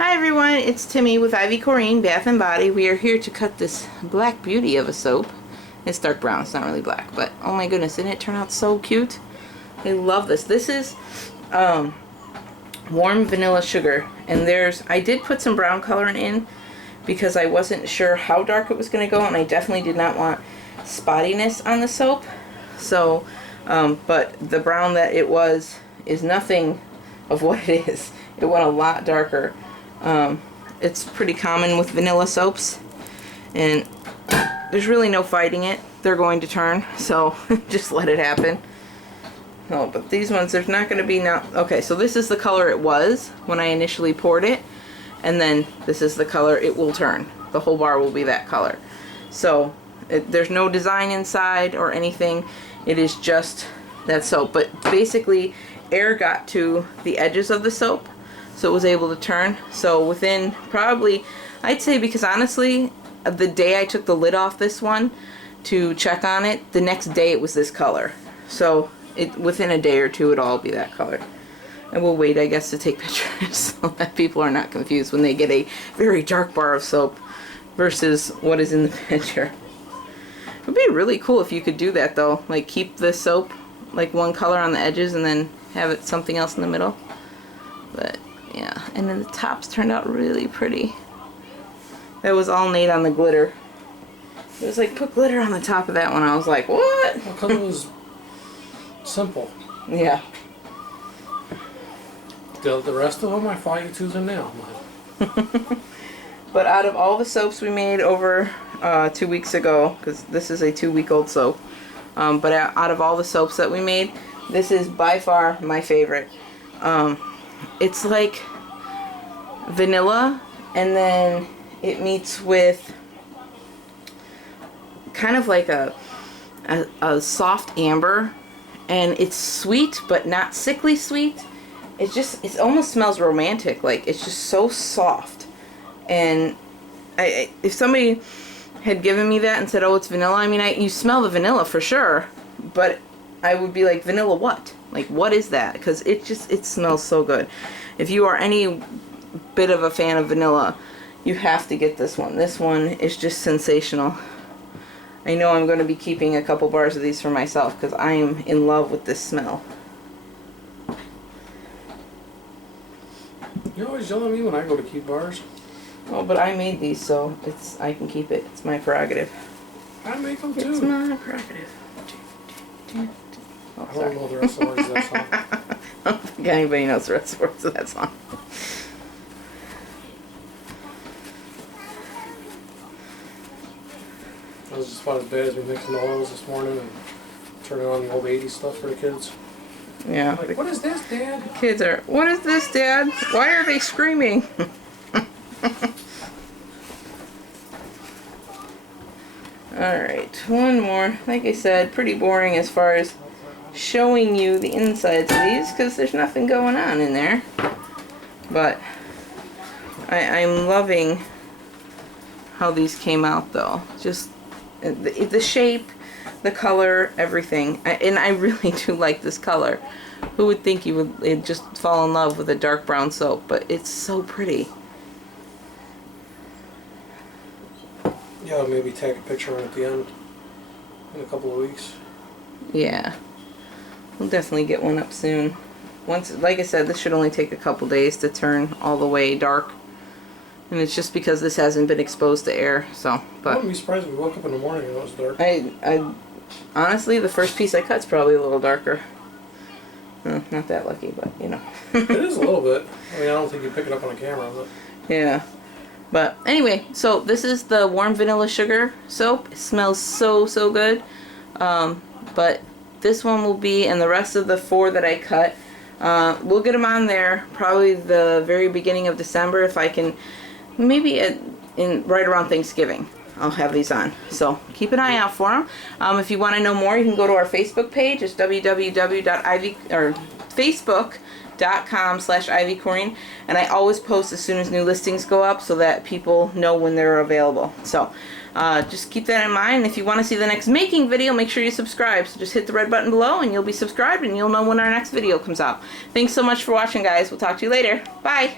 Hi everyone, it's Timmy with Ivy Coreen Bath and Body. We are here to cut this black beauty of a soap. It's dark brown, it's not really black, but oh my goodness, didn't it turn out so cute? I love this. This is warm vanilla sugar, and I did put some brown coloring in because I wasn't sure how dark it was going to go, and I definitely did not want spottiness on the soap. So, but the brown that it was is nothing of what it is. It went a lot darker. It's pretty common with vanilla soaps, and there's really no fighting it. They're going to turn, so just let it happen. No, but these ones, there's not going to be now. Okay, so this is the color it was when I initially poured it, and then this is the color it will turn. The whole bar will be that color. So there's no design inside or anything. It is just that soap. But basically, air got to the edges of the soap, so it was able to turn. So within probably, I'd say, because honestly, the day I took the lid off this one to check on it, the next day it was this color. So within a day or two it'll all be that color. And we'll wait, I guess, to take pictures so that people are not confused when they get a very dark bar of soap versus what is in the picture. It would be really cool if you could do that though, like keep the soap like one color on the edges and then have it something else in the middle. But yeah, and then the tops turned out really pretty. That was all made on the glitter. It was like, put glitter on the top of that one. I was like, what? Well, because it was simple. Yeah. The rest of them I fought you tooth and nail. But out of all the soaps we made over 2 weeks ago, because this is a 2-week-old soap, but out of all the soaps that we made, this is by far my favorite. It's like vanilla, and then it meets with kind of like a soft amber, and it's sweet but not sickly sweet. It almost smells romantic. Like, it's just so soft. And if somebody had given me that and said, oh, it's vanilla, I mean, you smell the vanilla for sure, but I would be like, vanilla what? Like, what is that? Because it smells so good. If you are any bit of a fan of vanilla, you have to get this one. This one is just sensational. I know I'm going to be keeping a couple bars of these for myself because I am in love with this smell. You always yell at me when I go to keep bars. Oh, but I made these, so I can keep it. It's my prerogative. I make them too. It's my prerogative. Oh, I don't know the rest of the words of that song. I don't think anybody knows the rest of the words of that song. That was just about as bad as me mixing the oils this morning and turning on the old 80s stuff for the kids. Yeah. Like, what is this, Dad? Kids are, what is this, Dad? Why are they screaming? Alright, one more. Like I said, pretty boring as far as showing you the insides of these because there's nothing going on in there. But I'm loving how these came out though. Just the shape, the color, everything. And I really do like this color. Who would think you would just fall in love with a dark brown soap? But it's so pretty. Yeah, I'll maybe tag a picture on at the end in a couple of weeks. Yeah. We'll definitely get one up soon. Once, like I said, this should only take a couple days to turn all the way dark. And it's just because this hasn't been exposed to air, so. But I wouldn't be surprised if we woke up in the morning and it was dark. I honestly, the first piece I cut's probably a little darker. Not that lucky, but you know. It is a little bit. I mean, I don't think you pick it up on a camera, but. Yeah. But anyway, so this is the warm vanilla sugar soap. It smells so good. But this one will be, and the rest of the 4 that I cut, we'll get them on there probably the very beginning of December if I can. Maybe right around Thanksgiving I'll have these on. So keep an eye out for them. If you want to know more, you can go to our Facebook page. It's facebook.com/ivycoreen, and I always post as soon as new listings go up so that people know when they're available. So just keep that in mind. If you want to see the next making video, make sure you subscribe. So just hit the red button below and you'll be subscribed and you'll know when our next video comes out. Thanks so much for watching, guys. We'll talk to you later. Bye.